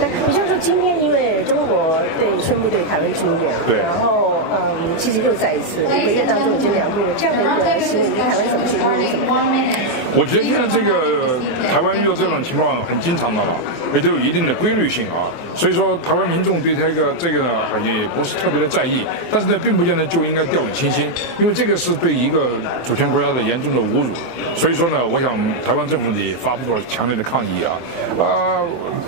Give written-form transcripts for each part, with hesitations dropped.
但也就是说，今天因为中国宣布对台湾军演，对，然后其实又再一次回在当中已经2度了，这样的一个行为，台湾怎么去处理？怎么看？我觉得现在这个台湾遇到这种情况很经常的了，也都有一定的规律性啊。所以说，台湾民众对这个呢也不是特别的在意，但是呢，并不见得就应该掉以轻心，因为这个是对一个主权国家的严重的侮辱。所以说呢，我想台湾政府也发布了强烈的抗议啊。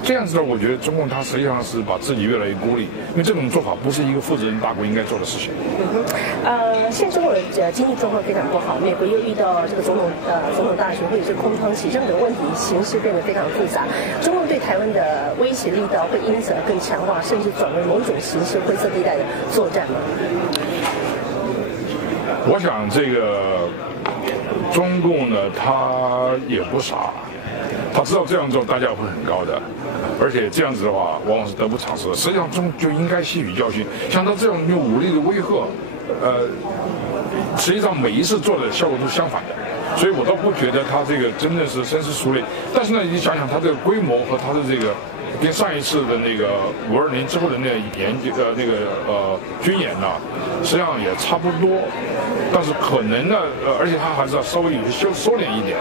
这样子呢，我觉得中共它实际上是把自己越来越孤立，因为这种做法不是一个负责任大国应该做的事情。现在中国的经济状况非常不好，美国又遇到这个总统大选或者是空窗期，这样的问题形势变得非常复杂。中共对台湾的威胁力道会因此而更强化，甚至转为某种形式灰色地带的作战吗？我想这个中共呢，他也不傻，他知道这样做代价会很高的，而且这样子的话，往往是得不偿失的。实际上，中就应该吸取教训，像他这样用武力的威吓，实际上每一次做的效果都是相反的。所以我倒不觉得他这个真的是深思熟虑。但是呢，你想想他这个规模和他的这个，跟上一次的那个52年之后的那个军演呢，实际上也差不多。但是可能呢，而且他还是要稍微有些收敛一点。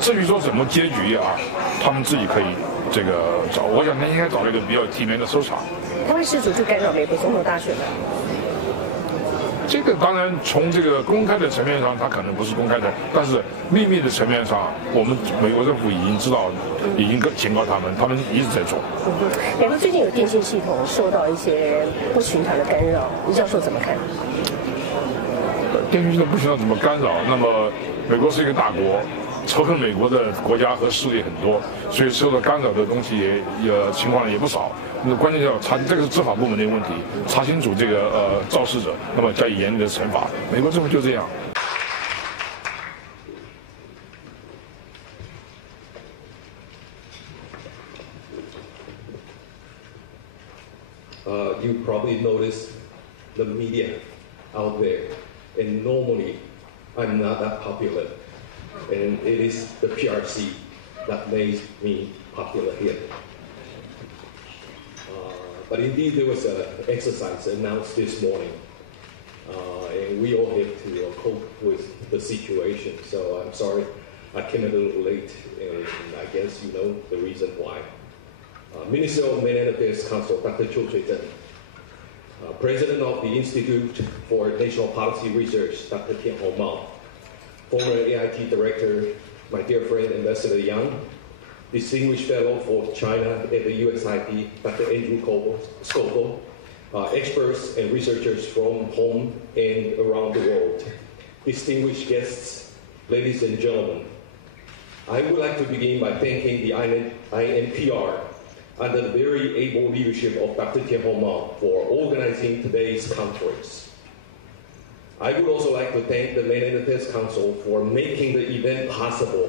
至于说怎么结局啊，他们自己可以这个找。我想他应该找了一个比较体面的收场。他会试图去干扰美国总统大选吗？这个当然从这个公开的层面上，它可能不是公开的，但是秘密的层面上，我们美国政府已经知道，已经警告他们一直在做。美国最近有电信系统受到一些不寻常的干扰，李教授怎么看？电信系统不寻常怎么干扰？那么美国是一个大国，仇恨美国的国家和势力很多，所以受到干扰的东西情况也不少。那关键要查，这个是执法部门的问题，查清楚这个肇事者，那么加以严厉的惩罚。美国政府就这样。You probably noticed the media out there, and normally I'm not that popular, and it is the PRC that makes me popular here. But indeed, there was an exercise announced this morning, and we all have to cope with the situation. So I'm sorry I came a little late, and I guess you know the reason why. Minister of Men and Affairs Council, Dr. Qiu Zhuizhen, President of the Institute for National Policy Research, Dr. Tianhong Mao, former AIT Director, my dear friend Ambassador Yang, Distinguished Fellow for China at the USIP, Dr. Andrew Scoville, experts and researchers from home and around the world, distinguished guests, ladies and gentlemen. I would like to begin by thanking the INPR under the very able leadership of Dr. Tianhong Mao for organizing today's conference. I would also like to thank the Men and Affairs Council for making the event possible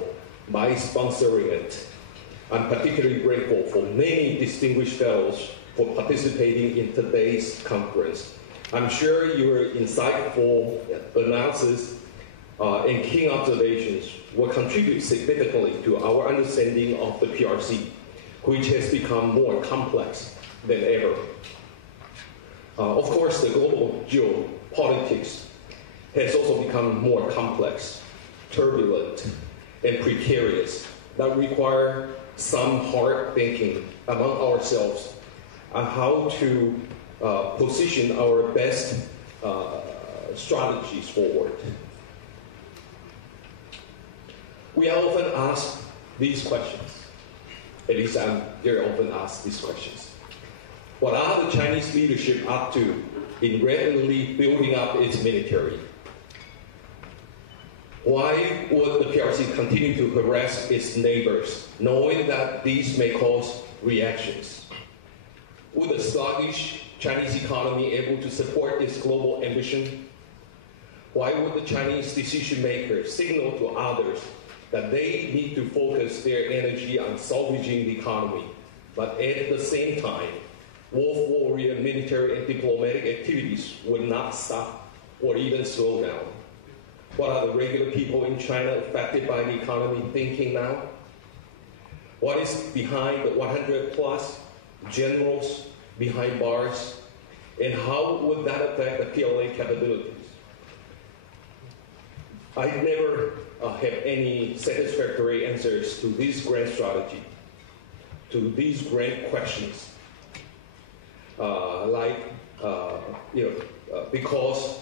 by sponsoring it. I'm particularly grateful for many distinguished fellows for participating in today's conference. I'm sure your insightful analysis and keen observations will contribute significantly to our understanding of the PRC, which has become more complex than ever. Of course, the global geopolitics has also become more complex, turbulent, and precarious, that require some hard thinking among ourselves on how to position our best strategies forward. We are often asked these questions. At least I'm very often asked these questions. What are the Chinese leadership up to in rapidly building up its military? Why would the PRC continue to harass its neighbors, knowing that these may cause reactions? Would the sluggish Chinese economy able to support this global ambition? Why would the Chinese decision makers signal to others that they need to focus their energy on salvaging the economy, but at the same time, wolf warrior military and diplomatic activities would not stop or even slow down? What are the regular people in China affected by the economy thinking now? What is behind the 100+ generals behind bars, and how would that affect the PLA capabilities? I never have any satisfactory answers to this grand strategy, to these grand questions, because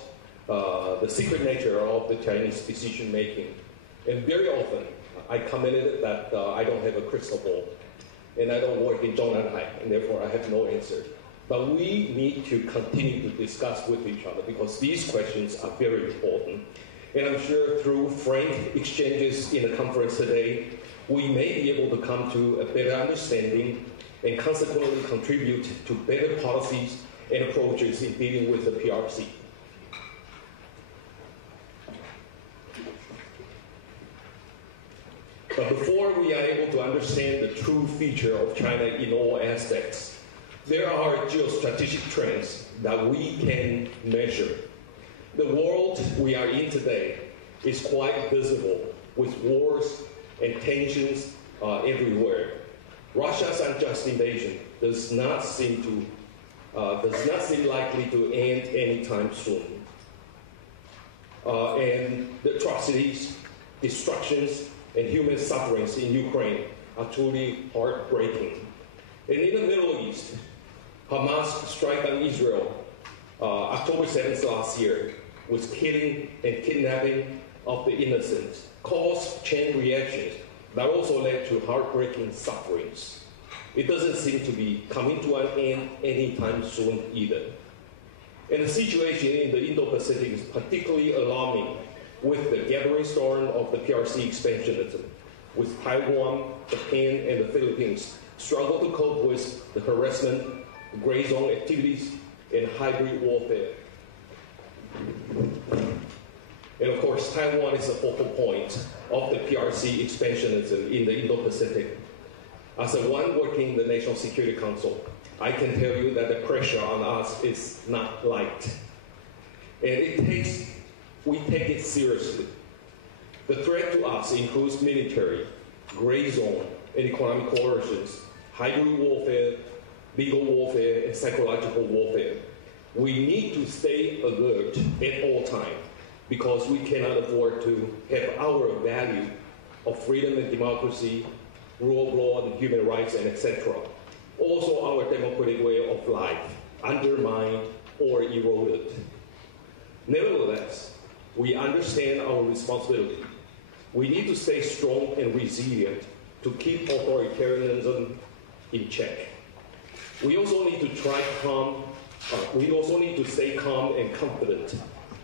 the secret nature of the Chinese decision making. And very often, I commented that I don't have a crystal ball, and I don't work in Zhongnanhai, and therefore I have no answer. But we need to continue to discuss with each other because these questions are very important. And I'm sure through frank exchanges in the conference today, we may be able to come to a better understanding and consequently contribute to better policies and approaches in dealing with the PRC. But before we are able to understand the true feature of China in all aspects, there are geostrategic trends that we can measure. The world we are in today is quite visible, with wars and tensions everywhere. Russia's unjust invasion does not seem likely to end anytime soon. And the atrocities, destructions, and human sufferings in Ukraine are truly heartbreaking. And in the Middle East, Hamas strike on Israel October 7th last year with killing and kidnapping of the innocent, caused chain reactions that also led to heartbreaking sufferings. It doesn't seem to be coming to an end anytime soon either. And the situation in the Indo-Pacific is particularly alarming with the gathering storm of the PRC expansionism, with Taiwan, Japan, and the Philippines struggle to cope with the harassment, gray zone activities, and hybrid warfare. And of course, Taiwan is a focal point of the PRC expansionism in the Indo-Pacific. As the one working in the National Security Council, I can tell you that the pressure on us is not light. And we take it seriously. The threat to us includes military, gray zone, and economic coercions, hybrid warfare, legal warfare, and psychological warfare. We need to stay alert at all times because we cannot afford to have our value of freedom and democracy, rule of law and human rights, and etc. Also our democratic way of life undermined or eroded. Nevertheless, we understand our responsibility. We need to stay strong and resilient to keep authoritarianism in check. We also need to stay calm and confident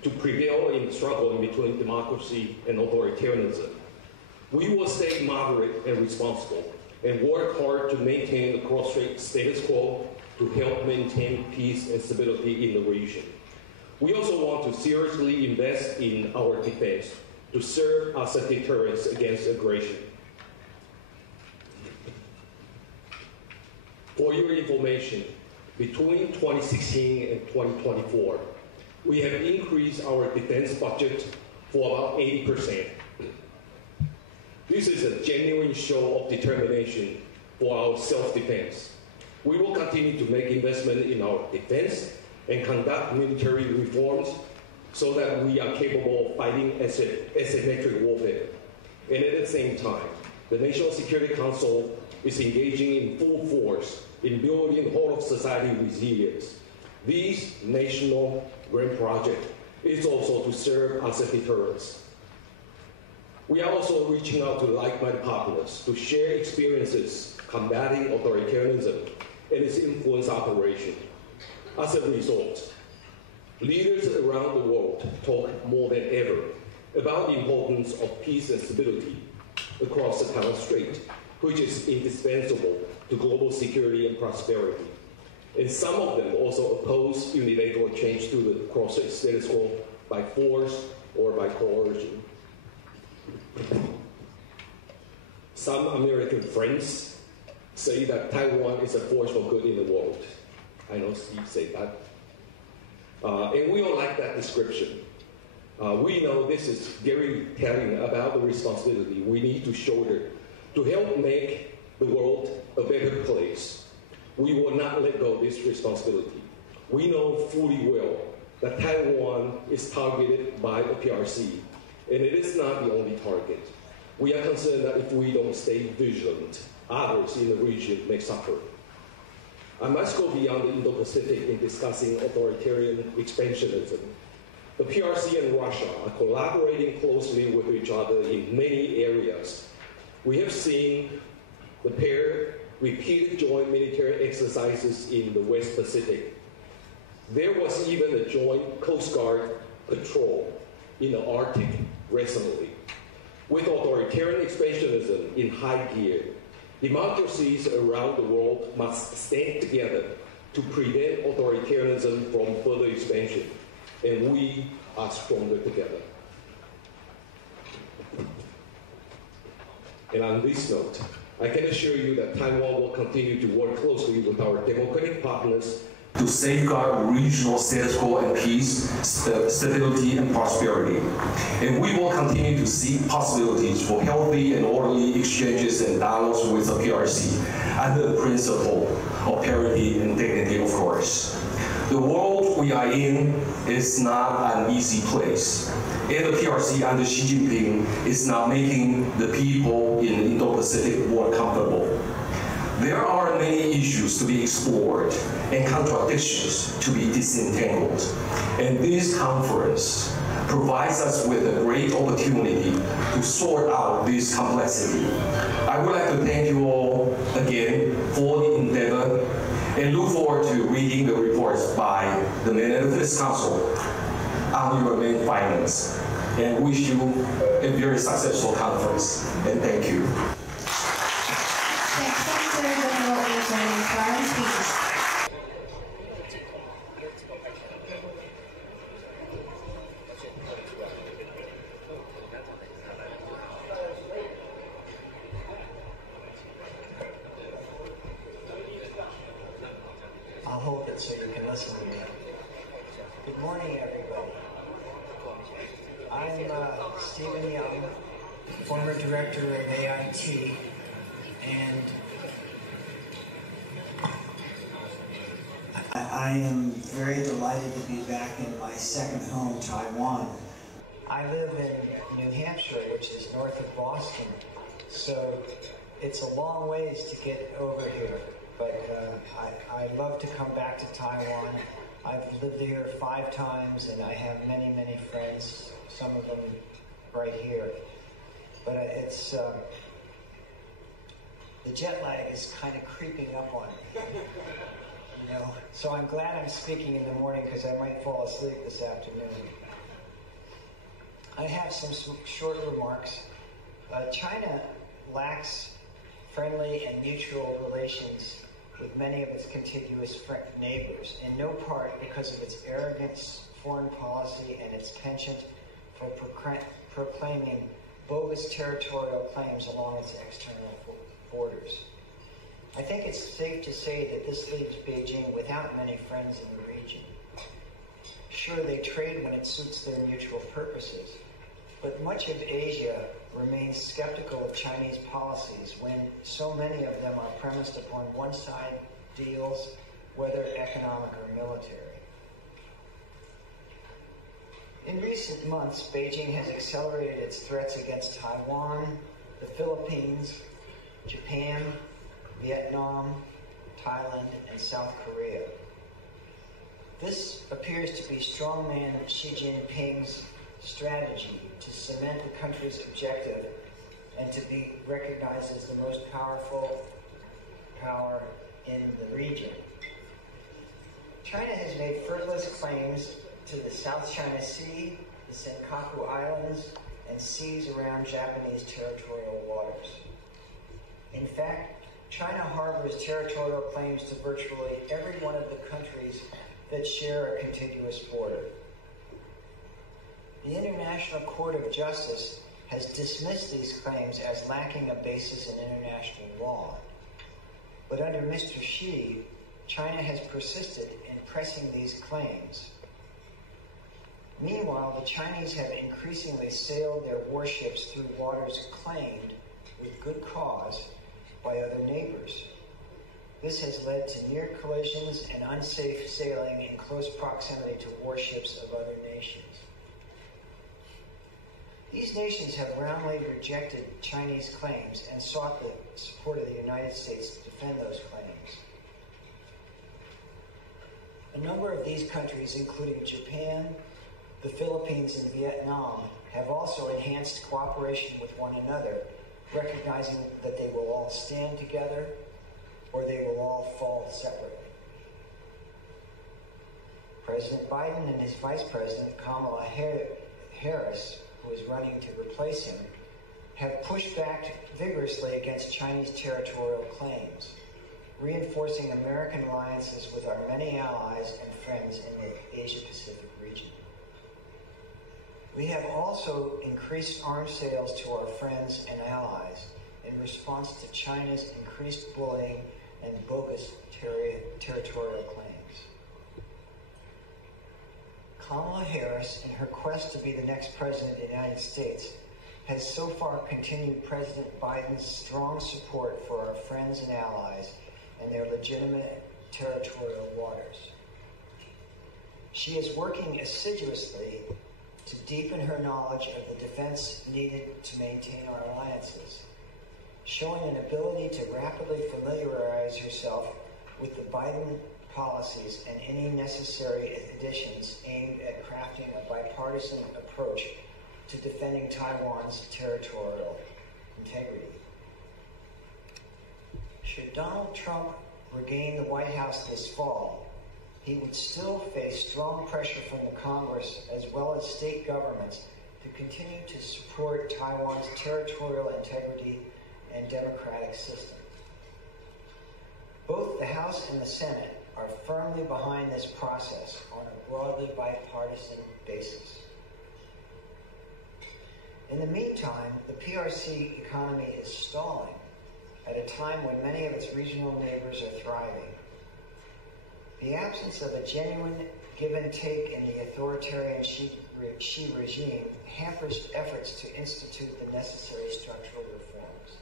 to prevail in the struggle between democracy and authoritarianism. We will stay moderate and responsible and work hard to maintain the cross-strait status quo to help maintain peace and stability in the region. We also want to seriously invest in our defense to serve as a deterrence against aggression. For your information, between 2016 and 2024, we have increased our defense budget for about 80%. This is a genuine show of determination for our self-defense. We will continue to make investment in our defense and conduct military reforms so that we are capable of fighting asymmetric warfare. And at the same time, the National Security Council is engaging in full force in building whole of society resilience. This national grand project is also to serve as a deterrence. We are also reaching out to like-minded populace to share experiences combating authoritarianism and its influence operation. As a result, leaders around the world talk more than ever about the importance of peace and stability across the Taiwan Strait, which is indispensable to global security and prosperity. And some of them also oppose unilateral change to the cross-strait status quo by force or by coercion. Some American friends say that Taiwan is a force for good in the world. I know Steve said that. And we don't like that description. We know this is very telling about the responsibility we need to shoulder to help make the world a better place, we will not let go of this responsibility. We know fully well that Taiwan is targeted by the PRC, and it is not the only target. We are concerned that if we don't stay vigilant, others in the region may suffer. I must go beyond the Indo-Pacific in discussing authoritarian expansionism. The PRC and Russia are collaborating closely with each other in many areas. We have seen the pair repeated joint military exercises in the West Pacific. There was even a joint Coast Guard patrol in the Arctic recently. With authoritarian expansionism in high gear, democracies around the world must stand together to prevent authoritarianism from further expansion, and we are stronger together. And on this note, I can assure you that Taiwan will continue to work closely with our democratic partners to safeguard regional status quo and peace, stability and prosperity. And we will continue to seek possibilities for healthy and orderly exchanges and dialogues with the PRC under the principle of parity and dignity, of course. The world we are in is not an easy place. And the PRC under Xi Jinping is not making the people in the Indo-Pacific more comfortable. There are many issues to be explored and contradictions to be disentangled. And this conference provides us with a great opportunity to sort out this complexity. I would like to thank you all again for the endeavor and look forward to reading the reports by the Benefits Council on your main findings. And wish you a very successful conference. And thank you. I'll hold it so you can listen to me. Good morning, everybody. I'm Stephen Young, former director of AIT, and I am very delighted to be back in my second home, Taiwan. I live in New Hampshire, which is north of Boston, so it's a long ways to get over here. But I love to come back to Taiwan. I've lived here 5 times, and I have many, many friends, some of them right here. But it's the jet lag is kind of creeping up on me. You know? So I'm glad I'm speaking in the morning because I might fall asleep this afternoon. I have some short remarks. China lacks friendly and mutual relations with many of its contiguous neighbors, in no part because of its arrogance, foreign policy, and its penchant for proclaiming bogus territorial claims along its external borders. I think it's safe to say that this leaves Beijing without many friends in the region. Sure, they trade when it suits their mutual purposes, but much of Asia remains skeptical of Chinese policies when so many of them are premised upon one-side deals, whether economic or military. In recent months, Beijing has accelerated its threats against Taiwan, the Philippines, Japan, Vietnam, Thailand, and South Korea. This appears to be strongman Xi Jinping's strategy to cement the country's objective and to be recognized as the most powerful power in the region. China has made frivolous claims to the South China Sea, the Senkaku Islands, and seas around Japanese territorial waters. In fact, China harbors territorial claims to virtually every one of the countries that share a contiguous border. The International Court of Justice has dismissed these claims as lacking a basis in international law. But under Mr. Xi, China has persisted in pressing these claims. Meanwhile, the Chinese have increasingly sailed their warships through waters claimed, with good cause, by other neighbors. This has led to near collisions and unsafe sailing in close proximity to warships of other nations. These nations have roundly rejected Chinese claims and sought the support of the United States to defend those claims. A number of these countries, including Japan, the Philippines, and Vietnam, have also enhanced cooperation with one another, recognizing that they will all stand together or they will all fall separately. President Biden and his Vice President, Kamala Harris, who is running to replace him, have pushed back vigorously against Chinese territorial claims, reinforcing American alliances with our many allies and friends in the Asia-Pacific region. We have also increased arms sales to our friends and allies in response to China's increased bullying and bogus territorial claims. Kamala Harris, in her quest to be the next president of the United States, has so far continued President Biden's strong support for our friends and allies and their legitimate territorial waters. She is working assiduously to deepen her knowledge of the defense needed to maintain our alliances, showing an ability to rapidly familiarize herself with the Biden policies and any necessary additions aimed at crafting a bipartisan approach to defending Taiwan's territorial integrity. Should Donald Trump regain the White House this fall, he would still face strong pressure from the Congress as well as state governments to continue to support Taiwan's territorial integrity and democratic system. Both the House and the Senate are firmly behind this process on a broadly bipartisan basis. In the meantime, the PRC economy is stalling at a time when many of its regional neighbors are thriving. The absence of a genuine give and take in the authoritarian Xi regime hampers efforts to institute the necessary structural reforms.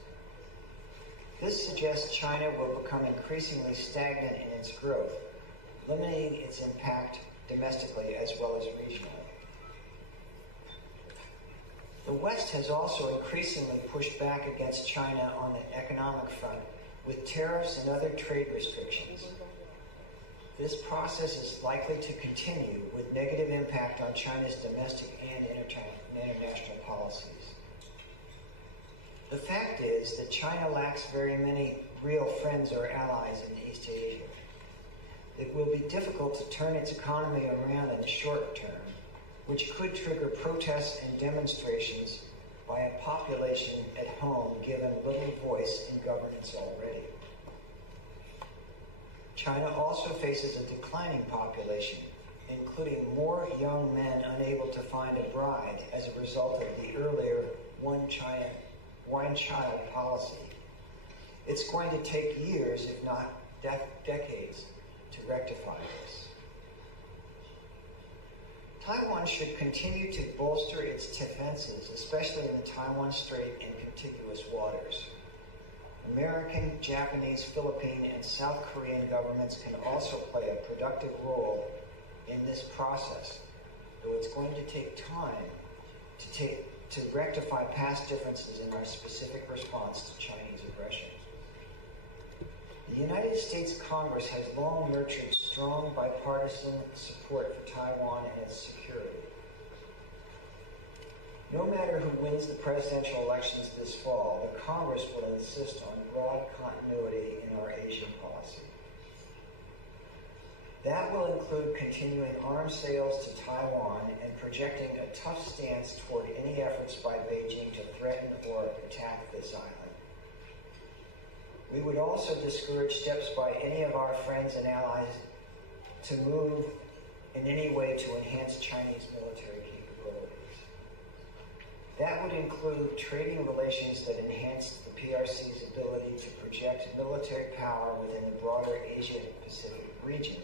This suggests China will become increasingly stagnant in its growth, limiting its impact domestically as well as regionally. The West has also increasingly pushed back against China on the economic front with tariffs and other trade restrictions. This process is likely to continue with negative impact on China's domestic and international policies. The fact is that China lacks very many real friends or allies in East Asia. It will be difficult to turn its economy around in the short term, which could trigger protests and demonstrations by a population at home given little voice in governance already. China also faces a declining population, including more young men unable to find a bride as a result of the earlier one-child policy. It's going to take years, if not decades, to rectify this. Taiwan should continue to bolster its defenses, especially in the Taiwan Strait and contiguous waters. American, Japanese, Philippine, and South Korean governments can also play a productive role in this process, though it's going to take time to rectify past differences in our specific response to Chinese aggression. The United States Congress has long nurtured strong bipartisan support for Taiwan and its security. No matter who wins the presidential elections this fall, the Congress will insist on broad continuity in our Asian policy. That will include continuing arms sales to Taiwan and projecting a tough stance toward any efforts by Beijing to threaten or attack this island. We would also discourage steps by any of our friends and allies to move in any way to enhance Chinese military capabilities. That would include trading relations that enhance the PRC's ability to project military power within the broader Asia-Pacific region,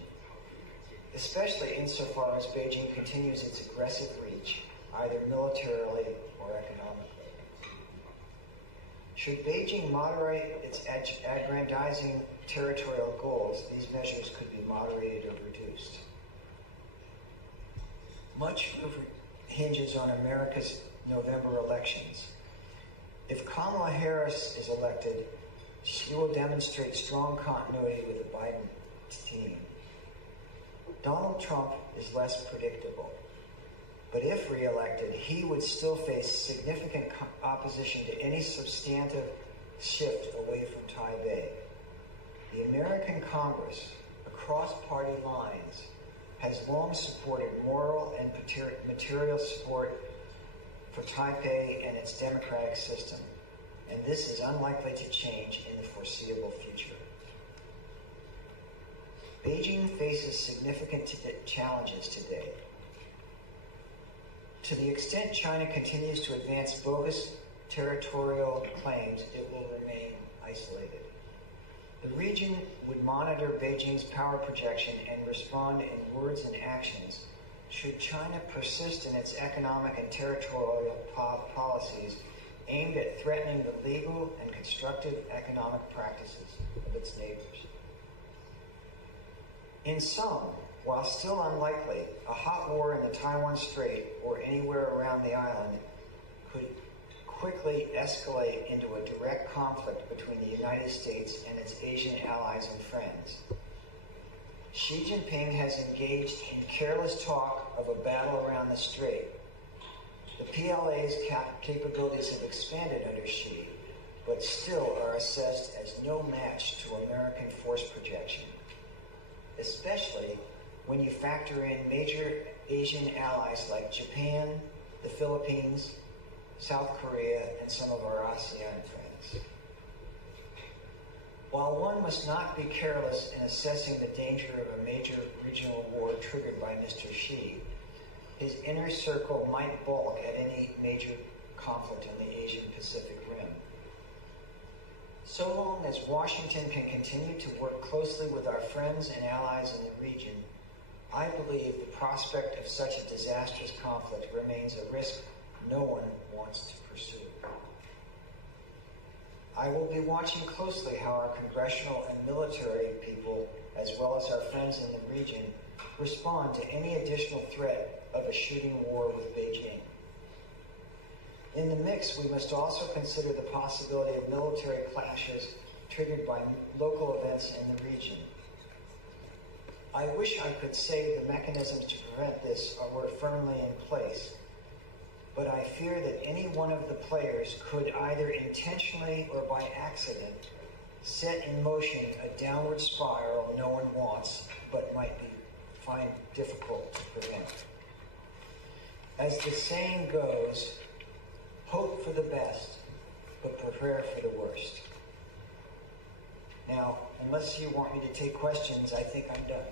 especially insofar as Beijing continues its aggressive reach, either militarily or economically. Should Beijing moderate its aggrandizing territorial goals, these measures could be moderated or reduced. Much hinges on America's November elections. If Kamala Harris is elected, she will demonstrate strong continuity with the Biden team. Donald Trump is less predictable, but if re-elected, he would still face significant opposition to any substantive shift away from Taipei. The American Congress, across party lines, has long supported moral and material support for Taipei and its democratic system, and this is unlikely to change in the foreseeable future. Beijing faces significant challenges today. To the extent China continues to advance bogus territorial claims, it will remain isolated. The region would monitor Beijing's power projection and respond in words and actions should China persist in its economic and territorial policies aimed at threatening the legal and constructive economic practices of its neighbors. In sum, while still unlikely, a hot war in the Taiwan Strait or anywhere around the island could quickly escalate into a direct conflict between the United States and its Asian allies and friends. Xi Jinping has engaged in careless talk of a battle around the strait. The PLA's capabilities have expanded under Xi, but still are assessed as no match to American force projection, especially when you factor in major Asian allies like Japan, the Philippines, South Korea, and some of our ASEAN friends. While one must not be careless in assessing the danger of a major regional war triggered by Mr. Xi, his inner circle might balk at any major conflict in the Asian Pacific Rim. So long as Washington can continue to work closely with our friends and allies in the region, I believe the prospect of such a disastrous conflict remains a risk no one wants to pursue. I will be watching closely how our congressional and military people, as well as our friends in the region, respond to any additional threat of a shooting war with Beijing. In the mix, we must also consider the possibility of military clashes triggered by local events in the region. I wish I could say the mechanisms to prevent this were firmly in place, but I fear that any one of the players could either intentionally or by accident set in motion a downward spiral no one wants, but might find difficult to prevent. As the saying goes, hope for the best, but prepare for the worst. Now, unless you want me to take questions, I think I'm done.